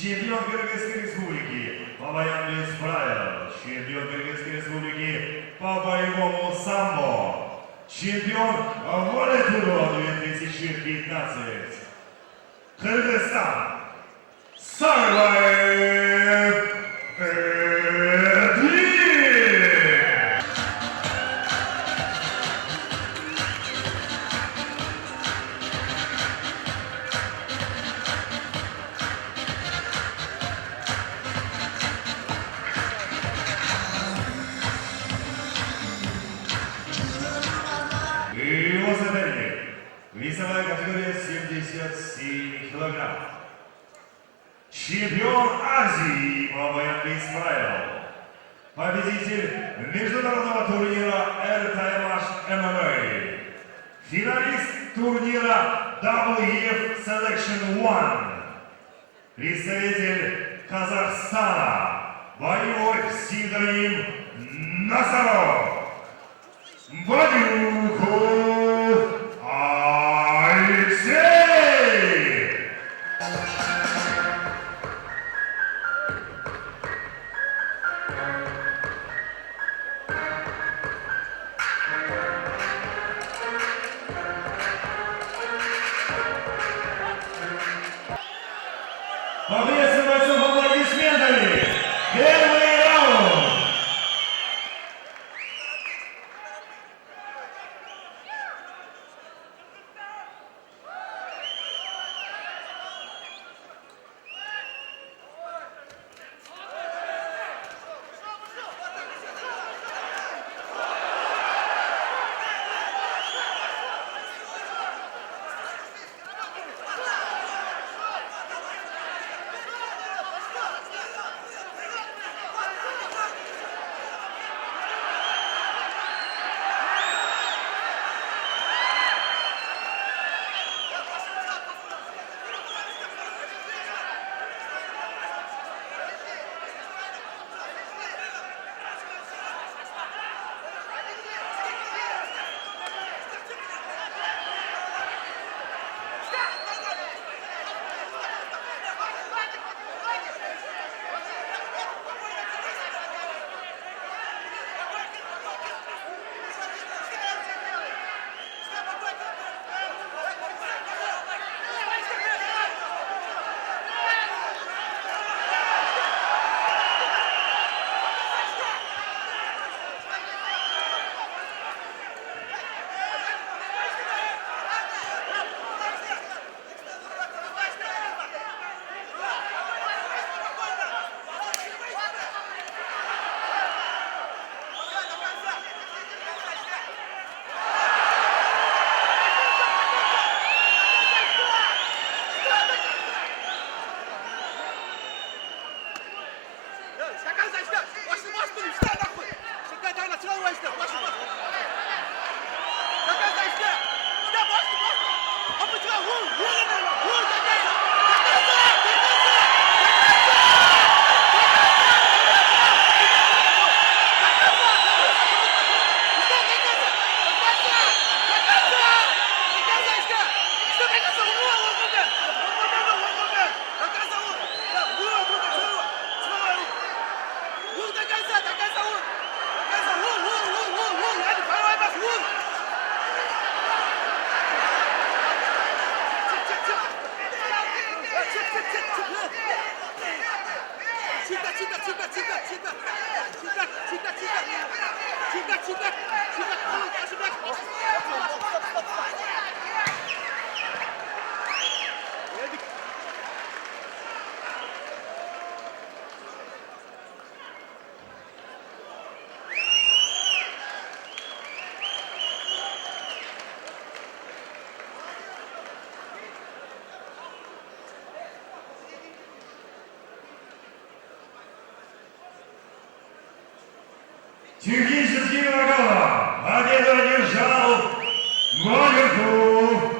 чемпион Кыргызской республики по боям без правил, чемпион Кыргызской республики по боевому самбо, чемпион волейбола 2015, Кыргызстан, Сарваев Эдвин! И его соперник, весовая категория 77 килограмм. Чемпион Азии по боям без правил. Победитель международного турнира РТМH ММА. Финалист турнира WEF Selection One. Представитель Казахстана. Боевой псевдоним Назаров. Бадюков Алексей! Поприветствуем бойцов аплодисментами! Первый раунд! Технический нокаут победу одержал Бадюков